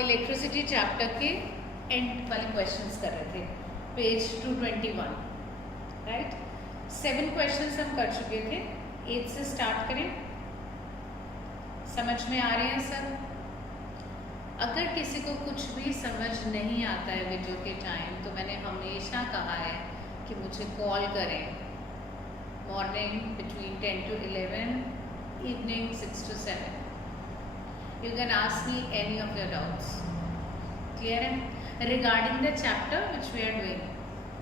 Electricity chapter के and वाले questions कर रहे थे, पेज 221, राइट। 7 क्वेश्चंस हम कर चुके थे, 8 से स्टार्ट करें। समझ में आ रहे हैं सब? अगर किसी को कुछ भी समझ नहीं आता है वीडियो के टाइम, तो मैंने हमेशा कहा है कि मुझे कॉल करें, morning between 10 to 11, evening 6 to 7. You can ask me any of your doubts. Clear? Regarding the chapter which we are doing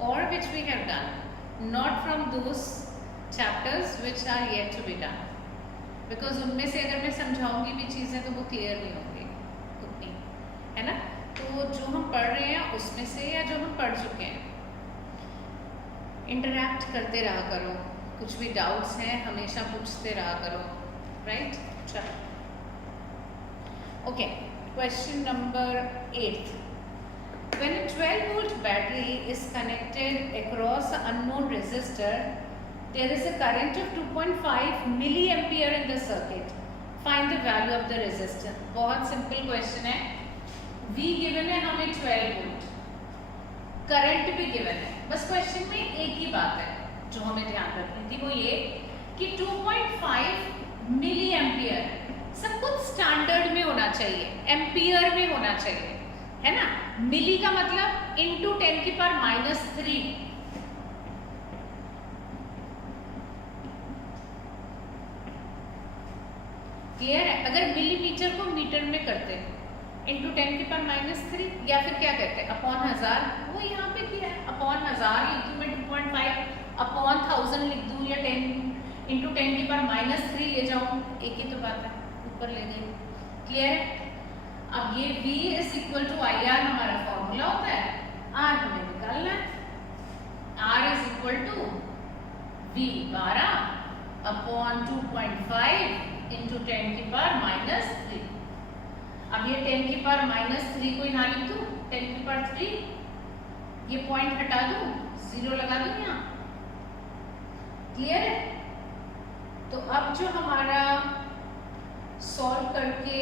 or which we have done, not from those chapters which are yet to be done. Because उनमें से अगर मैं समझाऊंगी भी चीज़ें तो वो clear नहीं होंगी उतनी, है ना। तो जो हम पढ़ रहे हैं उसमें से या जो हम पढ़ चुके हैं, इंटरैक्ट करते रहा करो। कुछ भी डाउट्स हैं हमेशा पूछते रहा करो, राइट। चलो, okay, question number 8. When a 12-volt battery is connected across an unknown resistor, there is a current of 2.5 milliampere in the circuit. Find the value of the resistor. बहुत simple question है। V given है हमें 12 volt, current भी given है। बस question में एक ही बात है जो हमें ध्यान रखनी थी, वो ये कि 2.5 मिली एम्पियर है। सब कुछ स्टैंडर्ड में होना चाहिए, एम्पियर में होना चाहिए, है ना। मिली का मतलब इंटू 10 की पावर -3। क्लियर है? अगर मिलीमीटर को मीटर में करते इंटू 10 की पावर -3, या फिर क्या कहते हैं अपॉन 1000, वो यहाँ पे किया है, अपॉन 1000 लिख दूँ मैं, 2.5 अपॉन 1000 लिख दूँ, या 10 इंटू 10 की पावर -3 ले जाऊँ, एक ही तो बात है, ऊपर ले गई। क्लियर है? अब ये V is equal to IR हमारा फॉर्मूला होता है, R हमें निकालना है। R is equal to V 12 upon 2.5 into 10 की पावर -3। अब ये 10 की पावर -3 को यहाँ लिख दूँ, 10 की पावर 3, ये पॉइंट हटा दूँ, 0 लगा दूँ यहाँ। क्लियर है? तो अब जो हमारा सॉल्व करके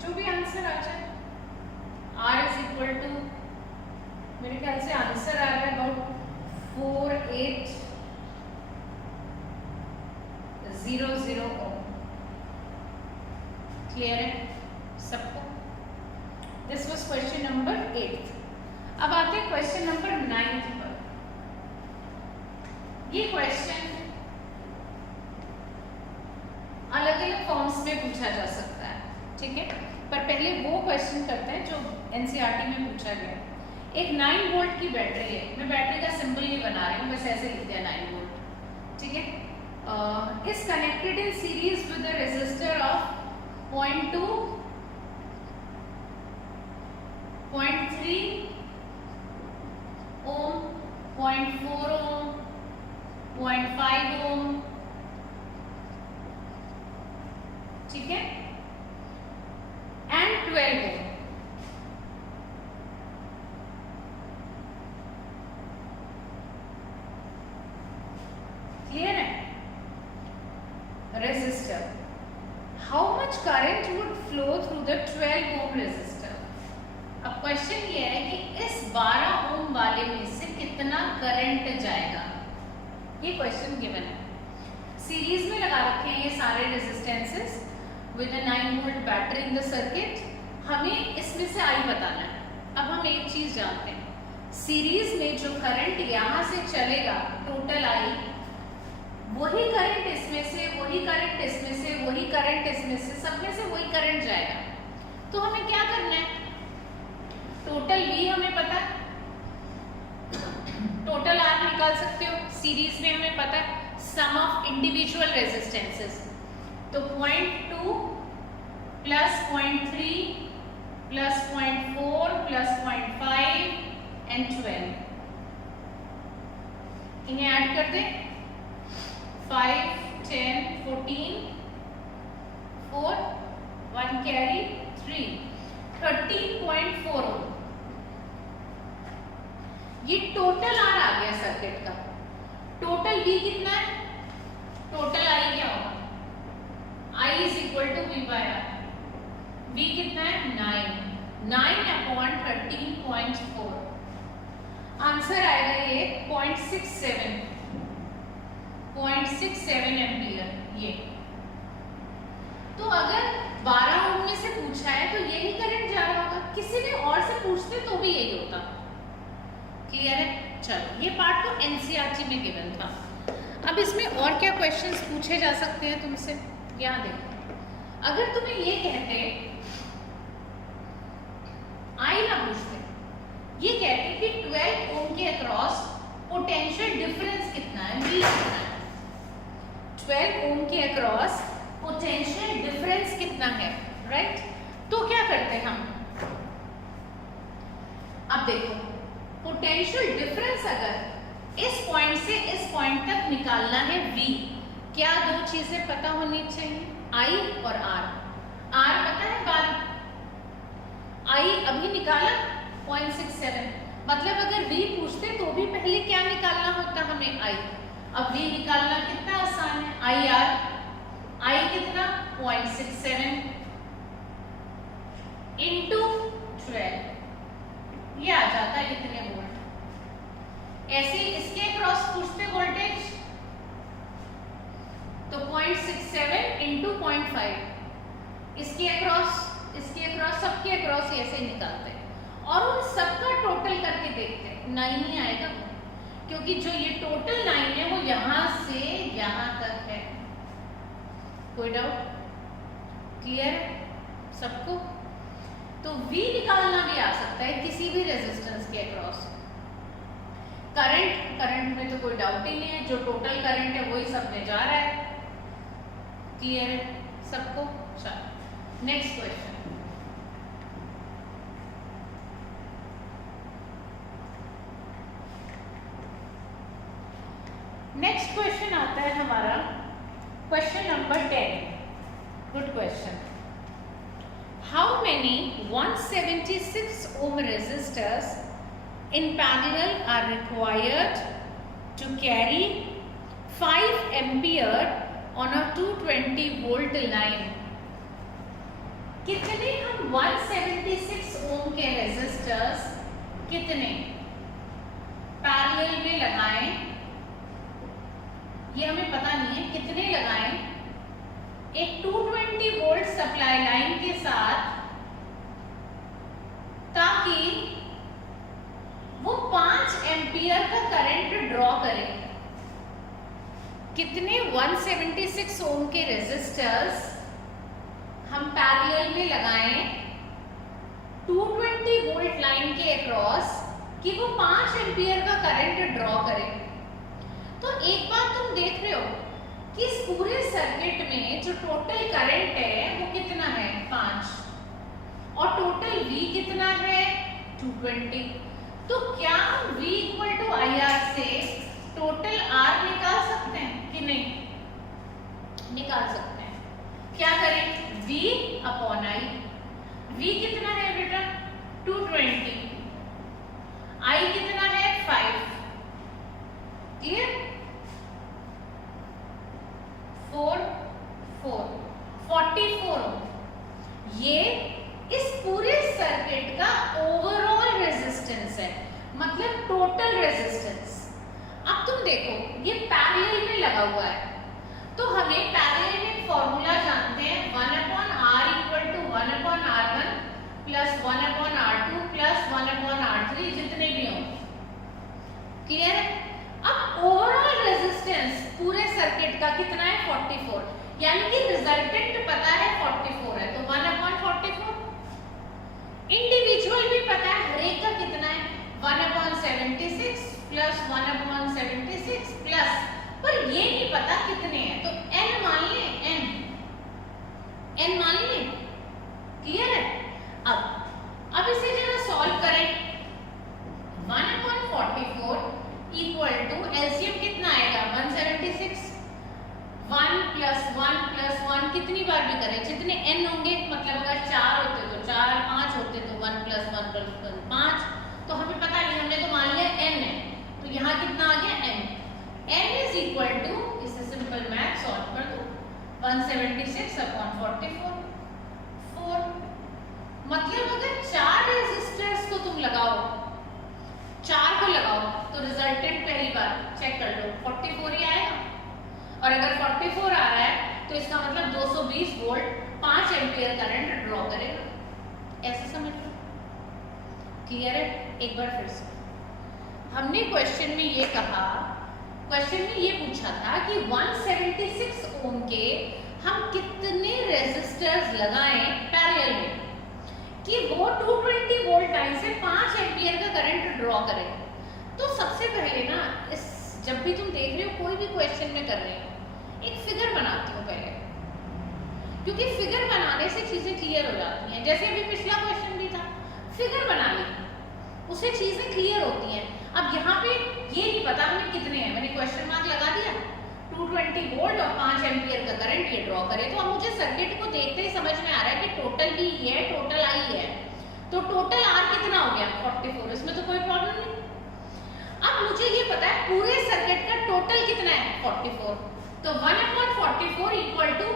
जो भी आंसर आ जाए, R इज इक्वल टू, मेरे ख्याल से आंसर आ रहा है अबाउट 4800 ओम। क्लियर है सबको? This was question number 8। अब आते हैं क्वेश्चन नंबर 9 पर। ये क्वेश्चन अलग अलग फॉर्म्स में पूछा जा सकता है, ठीक है। पर पहले वो क्वेश्चन करते हैं जो एनसीईआरटी में पूछा गया। एक 9 वोल्ट की बैटरी है, मैं बैटरी का सिंबल नहीं बना रही हूँ, बस ऐसे लिख दिया 9 वोल्ट, ठीक है। Is connected in series with a resistor of 0.2, 0.3 ohm, 0.4 ohm, 0.5 ohm, ठीक है, एंड 12 ओम। क्लियर है? Resistor, how much current would flow through the 12 ohm resistor. अब क्वेश्चन ये है कि इस 12 ओम वाले में से कितना करंट जाएगा, ये क्वेश्चन गिवन है। सीरीज में लगा रखे हैं ये सारे resistances with a 9 volt battery in the circuit. हमें इसमें से आई बताना है। अब हम एक चीज जानते हैं, सीरीज में जो करंट यहाँ से चलेगा टोटल आई, वही करंट इसमें से, वही करंट इसमें से, वही करंट इसमें से, सब में से वही करंट जाएगा। तो हमें क्या करना है, टोटल V हमें पता है, टोटल R निकाल सकते हो। सीरीज में हमें पता है सम ऑफ इंडिविजुअल रेजिस्टेंसेस, तो 0.2 प्लस 0.3 प्लस 0.4 प्लस 0.5 एंड 12, इन्हें ऐड कर दें, 5 10 14 4 1 कैरी 3 13.4 ओम। ये टोटल आर आ गया सर्किट का। टोटल V कितना है, टोटल I क्या होगा, I is equal to V by R। v कितना है 9/13.4, आंसर आएगा ये 0.67 एम्पियर। ये तो अगर 12 ओम में से पूछा है तो यही करंट जा रहा होगा, किसी ने और से पूछते तो भी यही होता। क्लियर है? चलो, ये पार्ट तो एनसीईआरटी में गिवन था। अब इसमें और क्या क्वेश्चंस पूछे जा सकते हैं तुमसे, यहाँ देखो। अगर तुम्हें ये कहते आई ना पूछते, ये कहते कि 12 ओम के अक्रॉस पोटेंशियल डिफरेंस कितना है, V कितना है, 12 ओम के अक्रॉस पोटेंशियल डिफरेंस कितना है, राइट? तो क्या करते हैं हम, अब देखो पोटेंशियल डिफरेंस अगर इस पॉइंट से इस पॉइंट तक निकालना है V, क्या दो चीजें पता होनी चाहिए, I और R। R पता है बाद, I अभी निकाला 0.67, मतलब अगर V पूछते तो भी पहले क्या निकालना होता हमें I। अब V निकालना कितना आसान है, IR, I कितना 0.67 इंटू 12, ये आ जाता है इतने वोल्ट। ऐसे इसके क्रॉस पूछते वोल्टेज तो 0.67 इंटू 0.5, इसके अक्रॉस सबके अक्रॉस ऐसे निकालते हैं और उन सबका टोटल करके देखते हैं, 9 ही आएगा, क्योंकि जो ये टोटल 9 है वो यहां से यहां तक है। कोई डाउट? क्लियर है सबको? तो V निकालना भी आ सकता है किसी भी रेजिस्टेंस के अक्रॉस। करंट में तो कोई डाउट ही नहीं है, जो टोटल करंट है वही सब में जा रहा है। क्लियर है सबको? चलो नेक्स्ट क्वेश्चन। नेक्स्ट क्वेश्चन आता है हमारा question number 10। Good question. How many 176 ohm resistors in parallel are required to carry 5 ampere on a 220 volt line? कितने हम 176 ohm के रेजिस्टर्स कितने पैरेलल में लगाएं, ये हमें पता नहीं है, कितने लगाएं एक 220 वोल्ट सप्लाई लाइन के साथ, ताकि वो 5 एम्पियर का करंट ड्रॉ करे। कितने 176 ओम के रेजिस्टर्स हम पैरेलल में लगाएं 220 वोल्ट लाइन के अक्रॉस कि वो 5 एम्पियर का करंट ड्रॉ करे। तो एक बात तुम देख रहे हो कि इस पूरे सर्किट में जो टोटल करंट है वो कितना है 5, और टोटल V कितना है 220। तो क्या हम V इक्वल टू IR से टोटल R निकाल सकते हैं कि नहीं? निकाल सकते हैं। क्या करें? V upon I। V कितना है बेटा 220, I कितना है 5। क्लियर? 44 ये इस पूरे सर्किट का ओवरऑल रेजिस्टेंस है, मतलब टोटल रेजिस्टेंस। अब तुम देखो ये पैरेलल में लगा हुआ है, तो हमें पैरेलल में फॉर्मूला जानते हैं 1/R equal to 1/R1 plus 1/R2 plus 1/R3, जितने भी हों। क्लियर है? अब ओवरऑल रेजिस्टेंस पूरे सर्किट का कितना है 44, यानी कि रिजल्टेंट पता है 44 है, तो 1/44। इंडिविजुअल भी पता है हर एक का कितना है 1/76 प्लस 1/76 प्लस, पर ये नहीं पता कितने हैं, तो n मान लें, n मान लें। क्लियर है? अब इसे जरा सॉल्व करें। 1/44 इक्वल टू एलसीएम कितना आएगा 176, 1 प्लस 1 कितनी बार भी करें, जितने n होंगे, मतलब अगर 4 होते तो 4, 5 होते तो 1 प्लस 1 प्लस 5, तो हमें पता नहीं, हमने तो मान लिया n है, तो यहाँ कितना आ गया n इज इक्वल टू, इसे सिंपल मैथ सॉल्व कर दो, 176/44 4। मतलब अगर 4 रेजिस्टर्स को तुम लगाओ, 4 को लगाओ तो रिजल्टेंट पहली बार चेक कर लो 44 ही आएगा। और अगर 44 आ रहा है तो इसका मतलब 220 वोल्ट 5 एम्पियर करंट ड्रॉ करेगा। ऐसे समझ लो। क्लियर है? एक बार फिर से हमने क्वेश्चन में ये कहा, क्वेश्चन में ये पूछा था कि 176 ओम के हम कितने रेजिस्टर्स लगाएं पैरेलल में कि वो 220 वोल्ट लाइन से 5 एम्पियर का करंट ड्रॉ करे। तो सबसे पहले ना, इस जब भी तुम देख रहे हो कोई भी क्वेश्चन में कर रहे हो, एक फिगर बनाती हूँ पहले, क्योंकि फिगर बनाने से चीजें क्लियर हो जाती हैं। जैसे अभी पिछला क्वेश्चन भी था, फिगर बना ली, उससे चीजें क्लियर होती हैं। अब यहाँ पे ये नहीं पता हमें कितने हैं, मैंने क्वेश्चन मार्क लगा दिया, 220 वोल्ट और 5 एम्पियर का करंट ये ड्रॉ करे। तो अब मुझे सर्किट को देखते ही समझ में आ रहा है कि टोटल भी ये है, टोटल आई है, तो टोटल आर कितना हो गया 44, इसमें तो कोई प्रॉब्लम नहीं। अब मुझे ये पता है पूरे सर्किट का टोटल कितना है 44, तो 1/44 इक्वल टू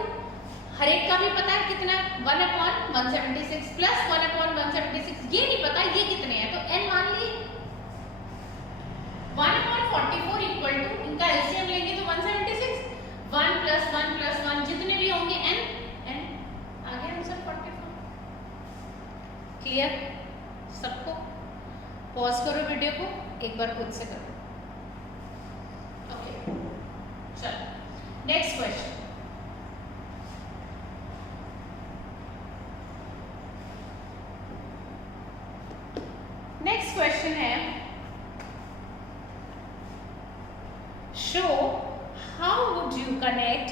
हर एक का भी पता है कितना है 1/176 प्लस 1/176, ये नहीं पता ये कितने हैं, तो n मान लिए 1/44 इक्वल टू, इनका एलसीएम लेंगे तो 176, 1 प्लस 1 प्लस 1 जितने भी होंगे n आ गया आंसर 44। क्लियर सबको? पॉज करो वीडियो को, एक बार खुद से करो। ओके चलो नेक्स्ट क्वेश्चन। नेक्स्ट क्वेश्चन है, show how would you connect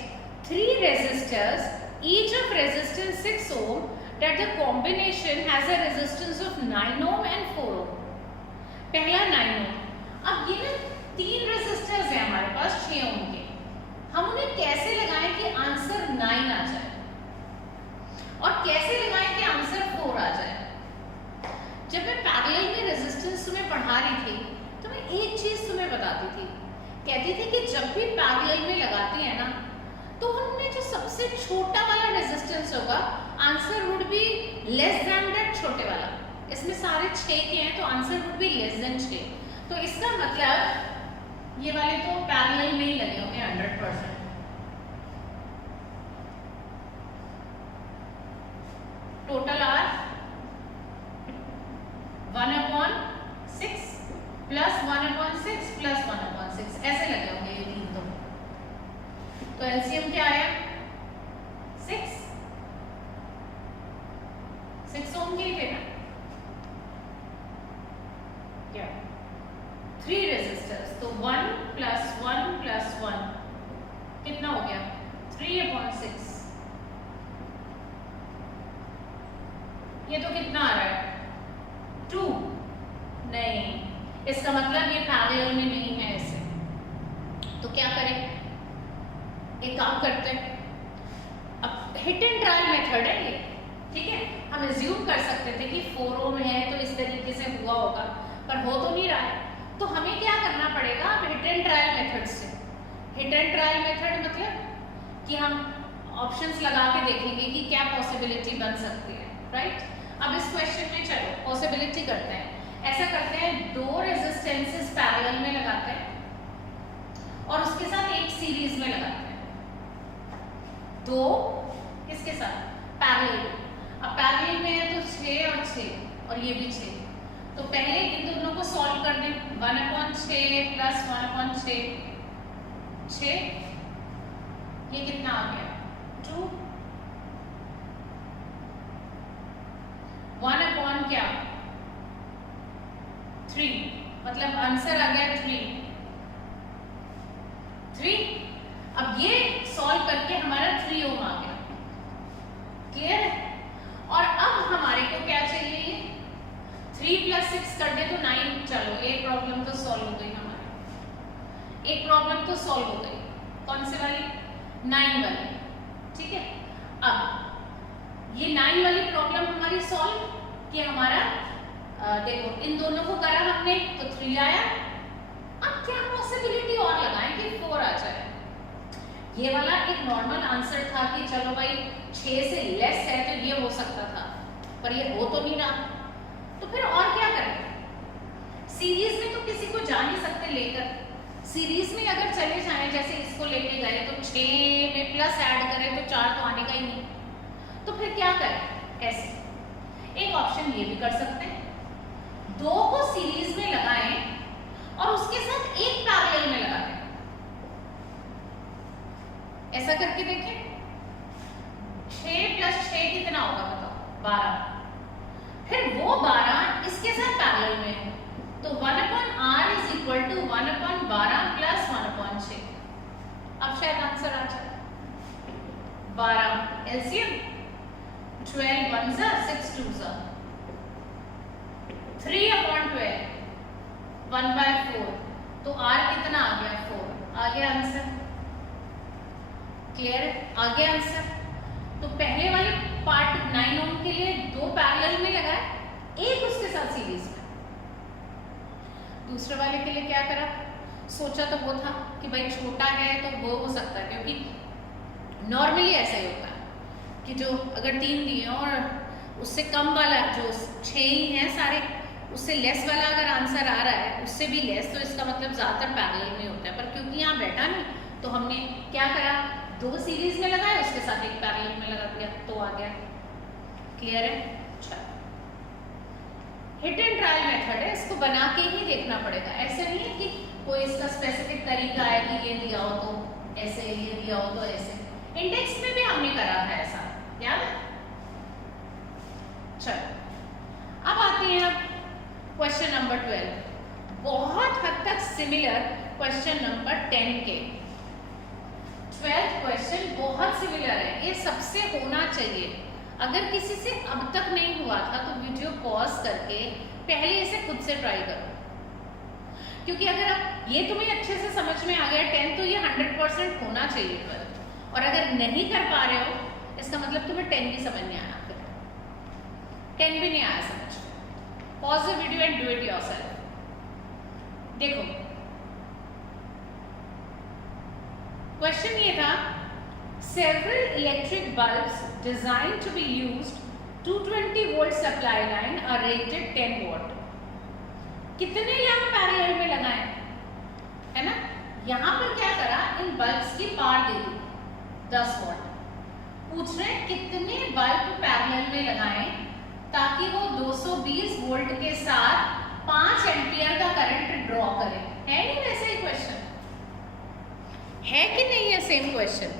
3 resistors each of resistance 6 ohm that the combination has a resistance of 9 ohm and 4 ohm। पहला 9 ohm। अब ये ना 3 resistors हैं हमारे पास 6 ohm के, हम उन्हें कैसे लगाएं कि आंसर 9 आ जाए और कैसे लगाएं कि आंसर 4 आ जाए। जब मैं पैरेलल में रेजिस्टेंस तुम्हें पढ़ा रही थी तो मैं एक चीज तुम्हें बताती थी, कहती थी कि जब भी पैरेलल में लगाते हैं ना तो उनमें जो सबसे छोटा वाला रेजिस्टेंस होगा answer would be less than that छोटे वाला। इसमें सारे 6 के हैं तो answer would be less than 6। तो इसका मतलब ये वाले तो पैरेलल में ही लगे होंगे 100%। टोटल आर 1/6 प्लस 1/6 प्लस 1/6 ऐसे लगे होंगे ये तीन। तो एलसीएम क्या आया 6 ओम के थे ना, क्या 3 रेजिस्टर्स, तो 1 प्लस 1 प्लस 1 कितना हो गया 3/6। ये तो कितना आ रहा है 2, नहीं इसका मतलब ये पैरेलल में नहीं है ऐसे। तो क्या करें, एक काम करते हैं, अब हिट एंड ट्रायल मेथड है ये, ठीक है। हम एज्यूम कर सकते थे कि 4 ओम है तो इस तरीके से हुआ होगा, पर हो तो नहीं रहा है। तो हमें क्या करना पड़ेगा अब हिट एंड ट्रायल मेथड से। हिट एंड ट्रायल मेथड मतलब कि हम ऑप्शंस लगा के देखेंगे कि क्या पॉसिबिलिटी बन सकती है, राइट। अब इस क्वेश्चन में चलो पॉसिबिलिटी करते हैं। ऐसा करते हैं 2 रेजिस्टेंसेस पैरेलल में लगाते हैं और उसके साथ एक सीरीज में लगाते हैं। 2 किसके साथ पैरेलल, अब पैरेलल में है तो 6 और 6 और ये भी 6। तो पहले इन दोनों को सॉल्व कर दें, 1/6 प्लस 1/6 6, ये कितना आ गया 2, 1/ क्या 3, मतलब आंसर आ गया 3। अब ये सॉल्व करके हमारा 3 ओम आ गया, क्लियर है। और अब हमारे को क्या चाहिए, 3 प्लस 6 कर दे तो 9। चलो एक प्रॉब्लम तो सॉल्व हो गई हमारी, एक प्रॉब्लम तो सॉल्व हो गई। कौन सी वाली 9 वाली, ठीक है। अब ये 9 वाली प्रॉब्लम हमारी सॉल्व कि हमारा देखो इन दोनों को करा हमने तो 3 आया। अब क्या पॉसिबिलिटी और लगाएं कि 4 आ जाए। ये वाला एक नॉर्मल आंसर था कि चलो भाई 6 से लेस है तो ये हो सकता था, पर ये हो तो नहीं रहा, तो फिर और क्या करें? सीरीज में तो किसी को जा नहीं सकते लेकर, सीरीज में अगर चले जाएं जैसे इसको लेके गए तो 6 में प्लस ऐड करें तो 4 तो आने का ही नहीं, तो फिर क्या करें? ऐसे एक ऑप्शन ये भी कर सकते हैं, 2 को सीरीज में लगाएं और उसके साथ एक पैरेलल में लगा दें। ऐसा करके देखें, 6 + 6 कितना होगा बताओ? 12। फिर वो 12 इसके साथ पैरेलल में है, तो 1/r = 1/12 + 1/6। अब शायद आंसर आ जाए। 12 एलसीएम 12 1 6 2 3/12 1/4, तो r कितना आ गया? 4 आ गया आंसर। क्लियर? आ गया आंसर। तो पहले वाले पार्ट 9 ओम के लिए 2 पैरेलल में लगाए, एक उसके साथ सीरीज में। दूसरे वाले के लिए क्या करा? सोचा तो वो था कि भाई छोटा है तो वो हो सकता है, क्योंकि नॉर्मली ऐसा ही होता है कि जो अगर 3 दिए और उससे कम वाला जो 6 ही हैं सारे, उससे लेस वाला अगर आंसर आ रहा है उससे भी लेस, तो इसका मतलब ज़्यादातर पैरेलल में होता है। पर क्योंकि यहाँ बैठा नहीं तो हमने क्या करा? 2 सीरीज में लगाए, उसके साथ एक पैरेलल में लगा दिया, तो आ गया। क्लियर है? चलो, हिट एंड ट्रायल मेथड है, इसको बना के ही देखना पड़ेगा। ऐसे नहीं है कि कोई इसका स्पेसिफिक तरीका है कि ये दिया हो तो ऐसे, ये दिया हो तो ऐसे। इंडेक्स में भी हमने करा था ऐसा, याद है? चलो, अब आते हैं क्वेश्चन नंबर 12, बहुत हद तक सिमिलर क्वेश्चन नंबर 10 के। 12th क्वेश्चन बहुत सिमिलर है, ये सबसे होना चाहिए। अगर किसी से अब तक नहीं हुआ था तो वीडियो पॉज करके पहले इसे खुद से ट्राई करो, क्योंकि अगर अब ये तुम्हें अच्छे से समझ में आ गया 10, तो ये 100% होना चाहिए 12। और अगर नहीं कर पा रहे हो इसका मतलब तुम्हें 10 भी समझ नहीं आना, फिर 10 भी नहीं आया समझ। Pause the video and do it yourself. देखो, क्वेश्चन ये था, several electric bulbs designed to be used 220 volt supply line are rated 10 watt। कितने लैंप पैरेलल में लगाएं, है ना? यहाँ पर क्या करा? इन बल्ब्स की पावर दे दी 10 वाट। पूछ रहे हैं कितने बल्ब पैरेलल में लगाएं ताकि वो 220 वोल्ट के साथ 5 एम्पियर का करंट ड्रॉ करे। है नहीं वैसे ही क्वेश्चन? है कि नहीं है सेम क्वेश्चन?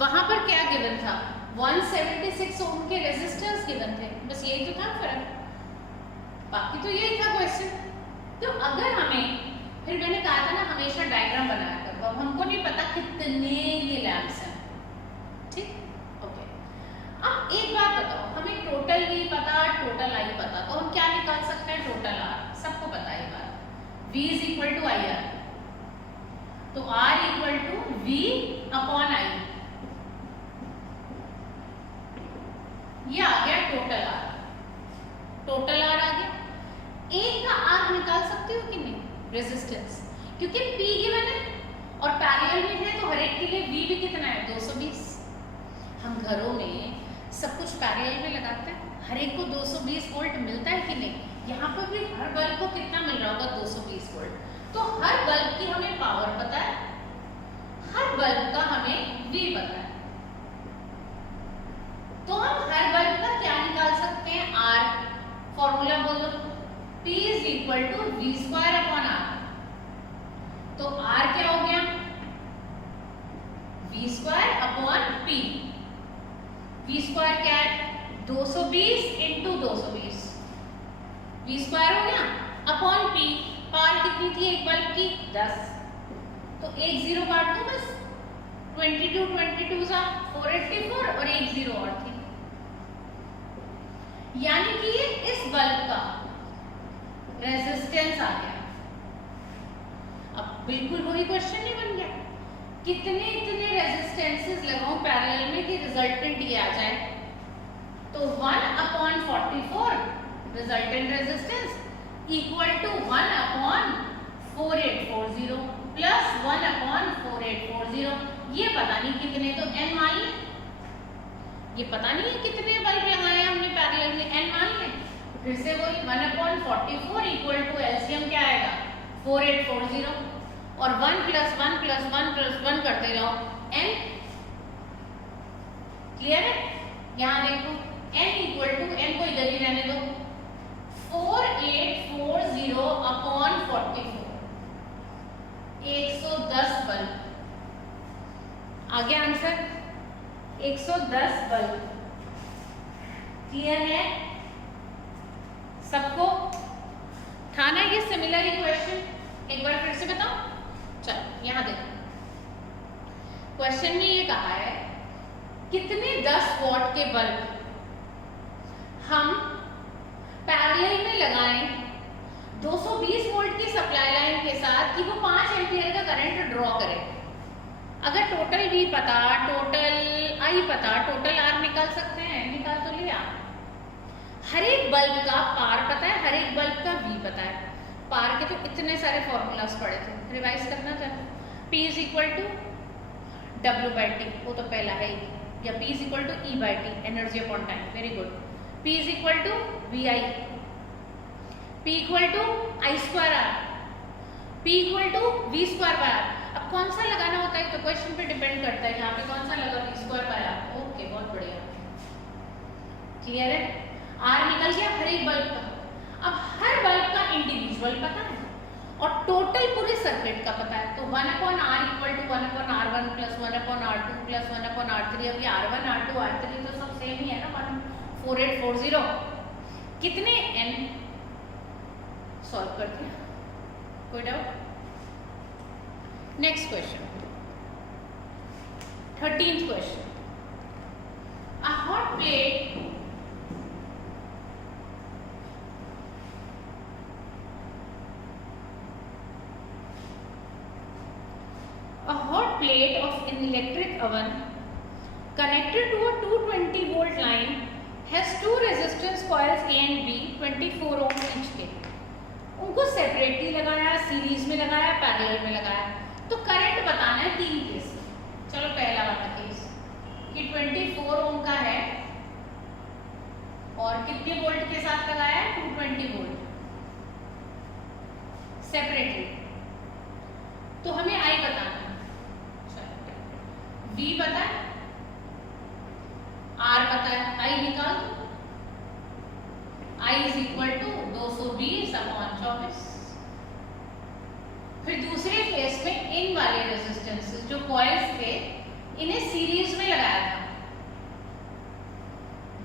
वहां पर क्या गिवन था? 176 ओम के रेजिस्टेंस गिवन थे, बस यही तो था फर्क, बाकी तो यही था क्वेश्चन। तो अगर हमें, फिर मैंने कहा था ना हमेशा डायग्राम बनाया करो, अब हमको नहीं पता कितने ये लैंप्स हैं, ठीक? ओके, अब एक बात बताओ, हमें टोटल नहीं पता, टोटल आई पता, तो हम क्या निकाल सकते हैं? टोटल आर सबको पता है बात, V = IR, तो R = V/I, ये आ गया टोटल आर। टोटल आर आ गया। एक का आर निकाल सकते हो कि नहीं? रेजिस्टेंस, क्योंकि P गिवन है और पैरेलल में है तो हर एक के लिए V भी कितना है? 220। हम घरों में सब कुछ पैरेलल में लगाते हैं, हर एक को 220 वोल्ट मिलता है कि नहीं? यहाँ पर भी हर बल्ब को कितना मिल रहा होगा? 220 वोल्ट। तो हर बल्ब की हमें पावर पता है, हर बल्ब का हमें V पता है, तो हम हर बल्ब का क्या निकाल सकते हैं? R। फॉर्मूला बोलो, P = V²/R। तो R क्या हो गया? V²/P। V² क्या है? 220 × 220, V² हो गया अपॉन P। पावर कितनी थी एक बल्ब की? 10, तो एक 0 काट दो बस, 22 22 484 और एक 0 और थी, यानी कि ये इस बल्ब का रेजिस्टेंस आ गया। अब बिल्कुल वही क्वेश्चन नहीं बन गया, कितने इतने रेजिस्टेंसेस लगाऊं पैरेलल में कि रिजल्टेंट ये आ जाए? तो 1/44 रिजल्टेंट रेजिस्टेंस = 1/4840 प्लस 1/4840, ये पता नहीं कितने, तो n मान लें, ये पता नहीं है कितने बल्ब लगाए हमने पैरेलल में, n मान लें। फिर से वही 1/44 इक्वल टू एलसीएम क्या आएगा 4840 और 1 + 1 + 1 + 1 करते जाओ n। क्लियर है? यहाँ देखो n इक्वल टू n को इधर ही रहने दो 4840/44 110 बल्ब आ गया आंसर 110 बल्ब। क्लियर है सबको? था ना ये सिमिलर ही क्वेश्चन? एक बार फिर से बताओ। चलो यहां देखो क्वेश्चन में ये कहा है कितने 10 वॉट के बल्ब हम पैरेलल में लगाएं 220 वोल्ट की सप्लाई लाइन के साथ कि वो 5 एम्पियर का करंट ड्रॉ करे। अगर टोटल V पता, टोटल I पता, टोटल R निकाल सकते हैं, निकाल तो लिया। हर एक बल्ब का पार पता है, हर एक बल्ब का V पता है। पार के तो इतने सारे फॉर्मूलाज पढ़े थे, रिवाइज करना चाहते। P = W/T, वो तो पहला है ही, या P = E/T, energy upon time. Very good. P = VI, P = I²R, P = V²R। अब कौन सा लगाना होता है तो क्वेश्चन पे डिपेंड करता है। यहाँ पे कौन सा लगा V²R। ओके बहुत बढ़िया। क्लियर है? R निकल गया हर एक बल्ब का। अब हर बल्ब का इंडिविजुअल पता है और टोटल पूरे सर्किट का पता है। तो 1/R = 1/R1 + 1/R2 + 1/R3। अब ये R1 R2 R3 तो सब सेम ही है ना 14840। कितने n सॉल्व कर दिया? कोई doubt? Next question 13th question. A hot plate of an electric oven connected to a 220 volt line has two resistance coils A and B 24 ohm each के। उनको सेपरेटली लगाया, सीरीज में लगाया, पैरेलल में लगाया। तो करंट बताना है 3 केस। चलो पहला वाला केस कि 24 ओम का है और कितने वोल्ट के साथ लगाया है 220 वोल्ट सेपरेटली। तो हमें I बताना है, V पता है, R पता है, I निकाल दो। I = 220/24। फिर दूसरे केस में इन वाले रेजिस्टेंसेस जो कॉइल्स थे इन्हें सीरीज में लगाया था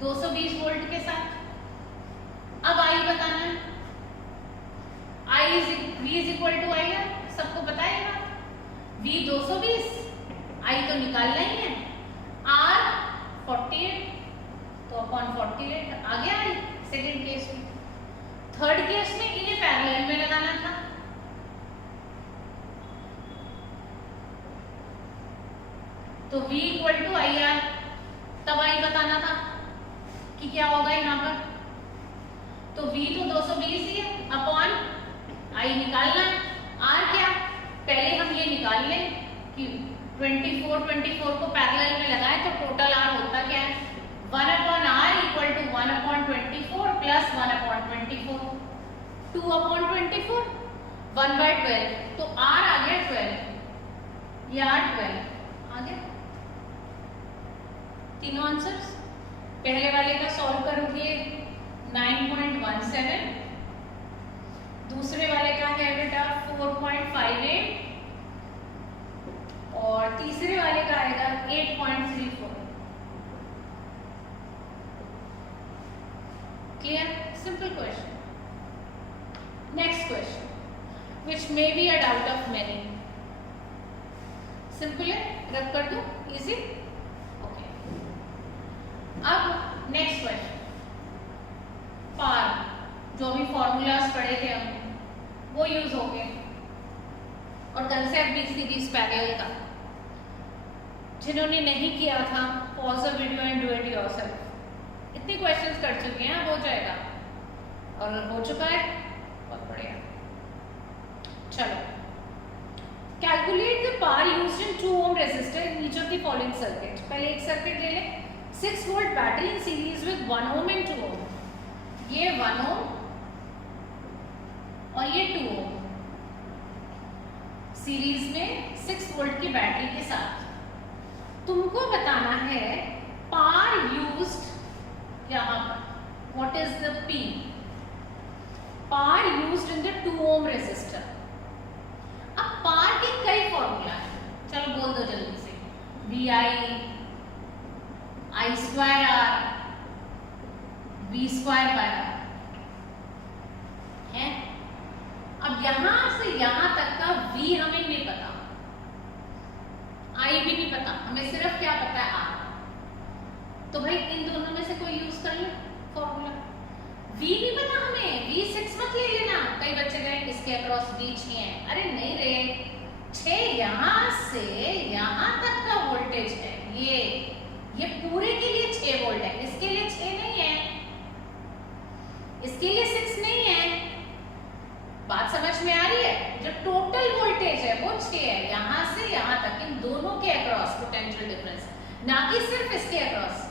220 वोल्ट के साथ। अब I बताना है। V = I है, सबको पता है ना। V 220, I तो निकालना ही है, R 48 तो /48 आ गया I सेकेंड केस में। थर्ड केस में इन्हें पैरेलल में लगाना था। तो V = IR, तब I बताना था कि क्या होगा यहाँ पर। तो V तो 220 ही है, अपॉन I निकालना है। R क्या, पहले हम ये निकाल लें कि 24 को पैरेलल में लगाए तो टोटल R होता क्या है 1/R = 1/24 + 1/24 2/24 1/12। तो R आ गया 12, ये R 12 आ गया। तीनों आंसर्स। पहले वाले का सॉल्व करोगे 9.17, दूसरे वाले का है बेटा 4.58 और तीसरे वाले का आएगा 8.34। Clear? Simple question. Next question which may be a doubt of many। Simple है, रब कर दो, इजी। ओके, अब नेक्स्ट क्वेश्चन। पार जो भी फॉर्मूलाज पढ़े थे हमने वो यूज हो गए और कंसेप्ट भी सीरीज पैरेलल का। जिन्होंने नहीं किया था pause the video and do it yourself. इतने क्वेश्चंस कर चुके हैं, अब हो जाएगा और हो चुका है, बहुत बढ़िया। चलो, calculate the power used in 2 ohm resistor in each of the following circuit. पहले एक सर्किट ले ले, 6 volt battery in series with 1 ohm and 2 ohm, ये 1 ओम और ये 2 ओम सीरीज में 6 वोल्ट की बैटरी के साथ। तुमको बताना है पावर यूज्ड यहाँ पर, what is the P, power used in the 2 ohm resistor. अब पावर के कई फॉर्मूला है, चलो बोल दो जल्दी से, VI, I square R, V square by R है। अब यहां से यहां तक का V हमें नहीं पता, I भी नहीं पता, हमें सिर्फ क्या पता है R। तो भाई इन दोनों में से कोई यूज कर ले फॉर्मूला। V नहीं पता हमें, V 6 मत ले लेना, कई बच्चे गए इसके अक्रॉस V 6 है, अरे नहीं रे, 6 यहां से यहां तक का वोल्टेज है, ये पूरे के लिए 6 वोल्ट है, इसके लिए 6 नहीं है, इसके लिए 6 नहीं है। बात समझ में आ रही है? जो टोटल वोल्टेज है वो 6 है, यहां से यहां तक, इन दोनों के अक्रॉस पोटेंशियल डिफरेंस, ना कि सिर्फ इसके अक्रॉस।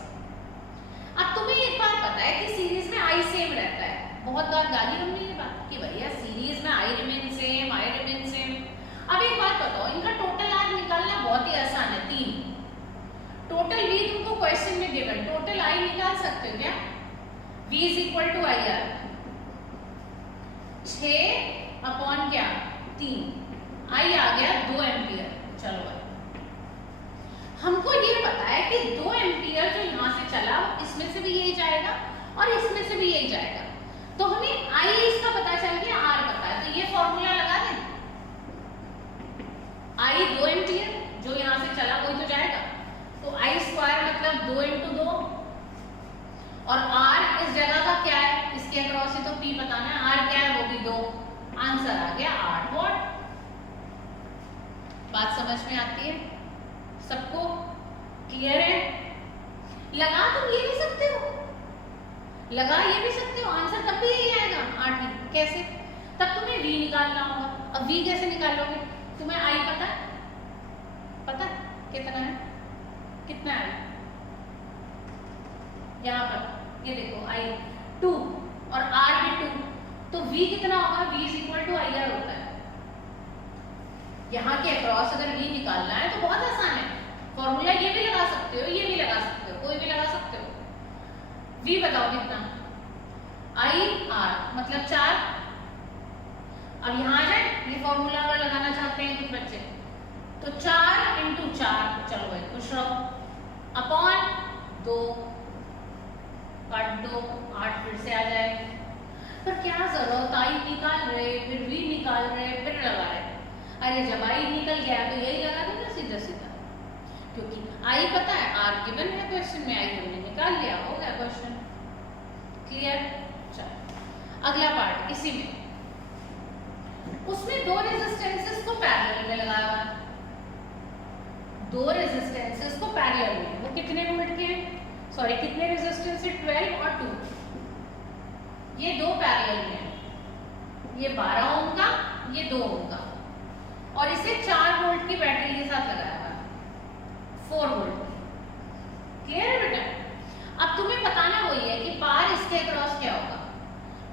अब तुम्हें एक बात पता है कि सीरीज में I सेम रहता है, बहुत बार गाली हमने ये बात कि भैया सीरीज में I remain same, I remain same. अब एक बात बताओ, इनका टोटल R निकालना बहुत ही आसान है, 3। टोटल V तुमको क्वेश्चन में गिवन, टोटल I निकाल सकते हो क्या? V is equal to IR, 6 upon क्या 3, I आ गया 2 एम्पियर। चलो भाई हमको ये पता है कि 2 एम्पियर जो यहाँ से चला इसमें से भी यही जाएगा और इसमें से भी यही जाएगा, तो हमें I इसका पता चल गया, R पता है, तो ये फॉर्मूला लगा दें, I 2 एम्पियर जो यहाँ से चला वही तो जाएगा, तो I स्क्वायर मतलब 2 × 2 और R इस जगह का क्या है, इसके अक्रॉस ही तो P बताना है, R क्या है वो भी 2, आंसर आ गया 8 वॉट। बात समझ में आती है सबको? क्लियर है? लगा तुम ये भी सकते हो, लगा ये भी सकते हो, आंसर तब भी यही आएगा 8 ही। कैसे? तब तुम्हें V निकालना होगा। अब V कैसे निकालोगे? तुम्हें I पता है? पता है कितना है? कितना है यहाँ पर? ये देखो I 2 और R भी 2, तो V कितना होगा? V is equal to IR होता है। यहाँ के अक्रॉस अगर V निकालना है तो बहुत आसान है, फॉर्मूला ये भी लगा सकते हो, ये भी लगा सकते हो, कोई भी लगा सकते हो। V बताओ कितना? IR मतलब 4। अब यहाँ आ जाए, ये फॉर्मूला अगर लगाना चाहते हैं कुछ बच्चे, तो 4 × 4, चलो भाई खुश रहो, अपॉन 2 काट दो, 8 फिर से आ जाए। पर क्या जरूरत, I निकाल रहे फिर V निकाल रहे फिर लगा रहे, अरे जब I निकल गया तो यही लगा देना सीधा सीधा, क्योंकि I पता है, R गिवन है क्वेश्चन में, I हमने निकाल लिया, हो गया क्वेश्चन क्लियर। चलो अगला पार्ट, इसी में उसने 2 रेजिस्टेंसेस को पैरेलल में लगाया हुआ है, 2 रेजिस्टेंसेस को पैरेलल में, वो कितने वोल्ट के हैं, सॉरी कितने रेजिस्टेंस है, 12 और 2, ये 2 पैरेलल में है, ये 12 ओम का, ये 2 ओम का, और इसे 4 वोल्ट की बैटरी के साथ लगाया हुआ है, 4 वोल्ट। क्लियर है बेटा? अब तुम्हें बताना वही है कि पार इसके अक्रॉस क्या होगा,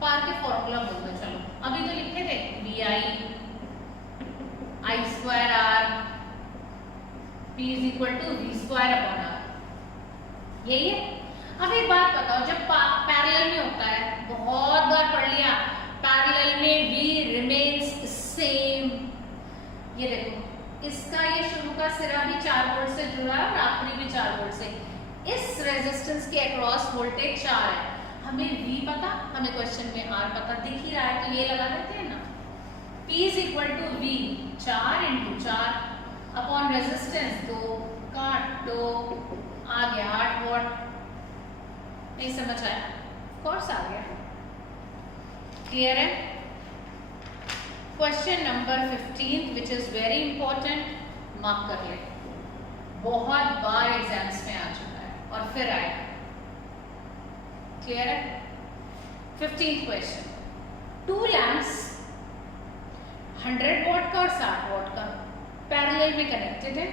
पार के फॉर्मूला बोल दो। चलो अभी तो लिखे थे VI I square R P is equal to V square upon R, यही है। अब एक बात बताओ, जब पैरेलल में होता है, बहुत बार पढ़ लिया, पैरेलल में V रिमेन्स सेम, ये देखो इसका ये शुरू का सिरा भी 4 वोल्ट से जुड़ा है और आखिरी भी 4 वोल्ट से, इस रेजिस्टेंस के अक्रॉस वोल्टेज 4 है, हमें V पता, हमें क्वेश्चन में R पता दिख ही रहा है, तो ये लगा देते हैं ना, P is equal to V 4 × 4 upon resistance 2 काट 2, आ गया 8 वॉट। नहीं समझ आया? ऑफ कोर्स आ गया। क्लियर है? Question number 15 which is very important, mark कर ले, बहुत बार एग्जाम्स में आ चुका है और फिर आएगा। क्लियर है? 15th क्वेश्चन, 2 लैंप्स 100 वॉट का और 60 वॉट का पैरेलल में कनेक्टेड है,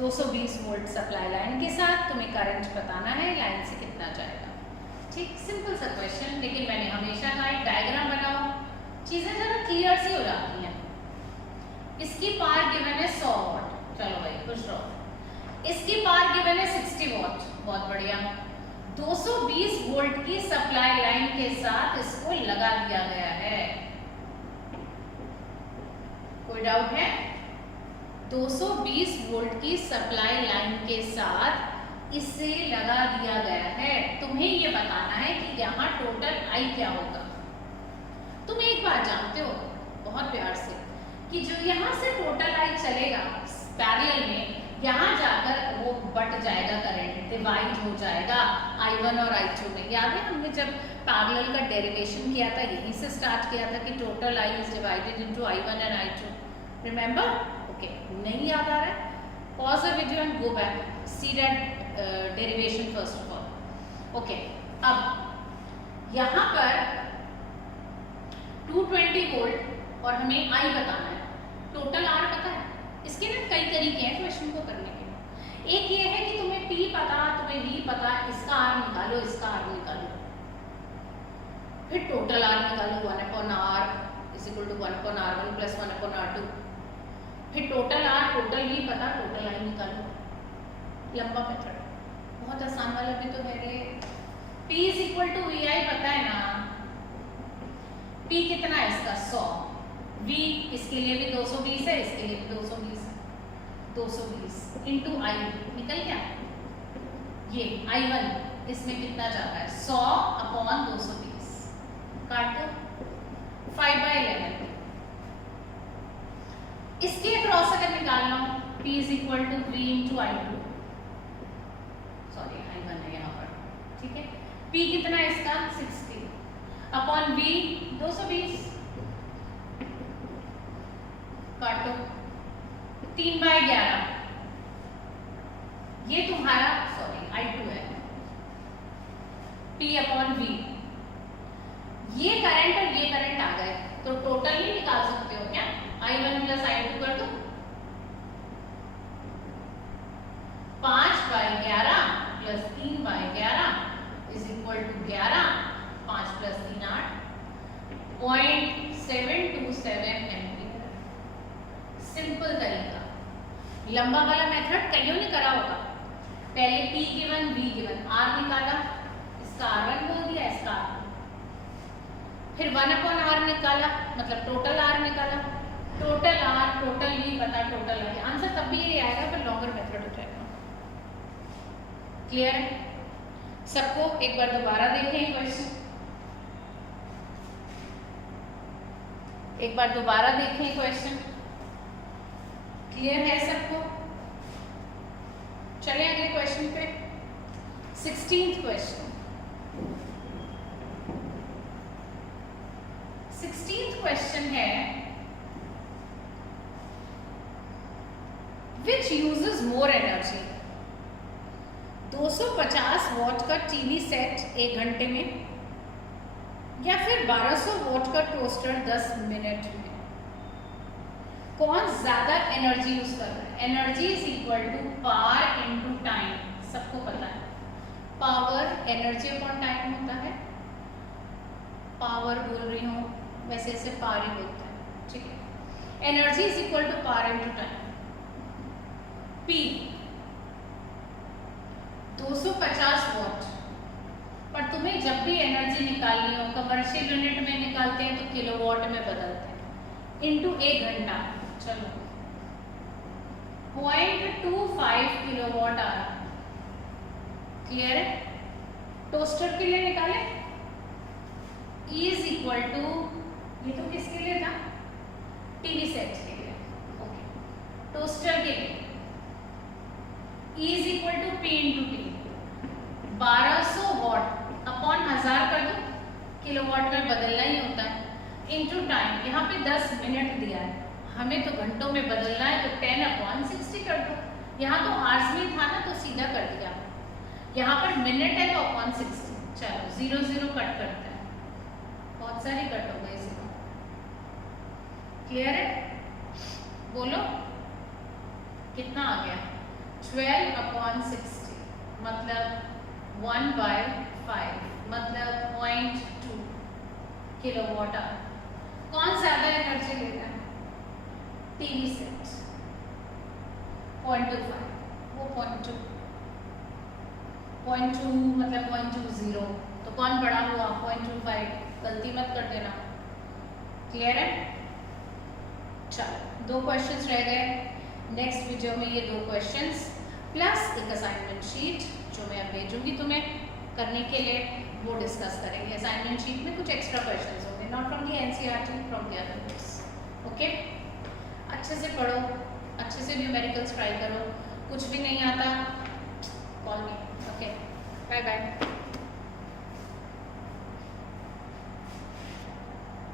220 वोल्ट सप्लाई लाइन के साथ तुम्हें करंट बताना है, लाइन से कितना जाएगा। ठीक, सिंपल सा क्वेश्चन, लेकिन मैंने हमेशा कहा एक डायग्राम बनाओ, चीजें जरा क्लियर सी हो जाती हैं। इसकी पावर गिवन है 100 वॉट, चलो भाई खुश रहो। इसकी पावर गिवन है 60 वॉट, बहुत बढ़िया। 220 वोल्ट की सप्लाई लाइन के साथ इसको लगा दिया गया है। कोई डाउट है? 220 वोल्ट की सप्लाई लाइन के साथ इसे लगा दिया गया है। तुम्हें ये बताना है कि यहाँ टोटल आई क्या होगा। तुम एक बात जानते हो बहुत प्यार से कि जो यहाँ से टोटल आई चलेगा पैरेलल में, यहाँ जाकर वो बट जाएगा, करंट डिवाइड हो जाएगा I1 और I2 में। याद है हमने जब पैरेलल का डेरिवेशन किया था, यहीं से स्टार्ट किया था कि total I is divided into I1 and I2। Remember? Okay, नहीं याद आ रहा है? Pause the video and go back, see that derivation first of all. Okay, अब यहाँ पर 220 वोल्ट और हमें I बताना है, टोटल R पता है। इसके ना कई तरीके हैं क्वेश्चन को करने के। एक ये है कि तुम्हें P पता, तुम्हें V पता, इसका R निकालो, इसका R निकालो, फिर टोटल R निकालो, 1/R is equal to 1/R1 plus 1/R2। फिर टोटल R, टोटल V पता, टोटल I निकालो। लंबा मेथड, बहुत आसान वाला भी तो है रे। P is equal to VI पता है ना, P कितना है इसका 100, V इसके लिए भी 220 है, इसके लिए भी 220 है, 220 इंटू I निकल गया। ये I1 इसमें कितना जाता है 100/220, काट दो 5/11। इसके क्रॉस अगर निकालना हो P is equal to V into I2, sorry I1 है यहाँ पर, ठीक है। P कितना है इसका 60 अपॉन V 220, काटो 3/11। ये तुम्हारा सॉरी I2 है, P अपॉन V। ये करंट और ये करंट आ गए तो टोटल ही निकाल सकते हो क्या? I1 प्लस I2 कर दो, 5/11 plus 3/11 is equal to 11, 5 plus 3 8, 0.727 ampere. Simple तरीका। लंबा वाला मेथड कईयों ने करा होगा। पहले P given, V given, R निकाला, इसका R1 बोल दिया, इसका R2, फिर 1/R निकाला, मतलब टोटल R निकाला, टोटल R, टोटल V पता, टोटल I। आंसर तब भी यही आएगा पर लॉन्गर मेथड हो जाएगा। क्लियर है सबको? एक बार दोबारा देखें क्वेश्चन, एक बार दोबारा देखें क्वेश्चन। क्लियर है सबको? चलिए अगले क्वेश्चन पे, 16th क्वेश्चन। 16th क्वेश्चन है which uses more energy, 250 what का टीवी सेट 1 घंटे में या फिर 1200 वॉट का टोस्टर 10 मिनट में। कौन ज्यादा एनर्जी यूज कर रहा है? Energy is equal to power into time, सबको पता है। पावर एनर्जी अपॉन टाइम होता है। पावर बोल रही हूँ, वैसे इसे पावर ही बोलते हैं, ठीक है। Energy is equal to power into time. P 250 watt, पर तुम्हें जब भी एनर्जी निकालनी हो, कमर्शियल यूनिट में निकालते हैं तो किलोवाट में बदलते हैं, इनटू 1 घंटा। चलो 0.25 किलोवाट आवर। क्लियर है? टोस्टर के लिए निकाले, E इज इक्वल टू, ये तो किसके लिए था? टीवी सेट के लिए। ओके, टोस्टर के लिए E is equal to P into T, 1200 watt upon 1000 कर दो, किलोवाट में बदलना ही होता है, इंटू टाइम। यहाँ पे 10 मिनट दिया है, हमें तो घंटों में बदलना है तो 10/60 कर दो। यहाँ तो आवर्स में था ना तो सीधा कर दिया, यहाँ पर मिनट है तो अपॉन 60। चलो 0 0 कट करते हैं, बहुत सारे कट हो गए इसमें। क्लियर है? बोलो कितना आ गया? 12/60 मतलब 1/5 मतलब 0.2 किलोवाट आवर। कौन ज्यादा एनर्जी ले रहा है? टीवी सेट 0.25, वो 0.2 मतलब 0.20, तो कौन बड़ा हुआ? 0.25। गलती मत कर देना। क्लियर है? चलो 2 क्वेश्चंस रह गए। नेक्स्ट वीडियो में ये 2 क्वेश्चंस प्लस एक असाइनमेंट शीट जो मैं अब भेजूंगी तुम्हें करने के लिए, वो डिस्कस करेंगे। असाइनमेंट शीट में कुछ एक्स्ट्रा क्वेश्चंस होंगे, not from the NCERT, from the other books. Okay, अच्छे से पढ़ो, अच्छे से न्यूमेरिकल्स ट्राई करो। कुछ भी नहीं आता call me. Okay, bye bye.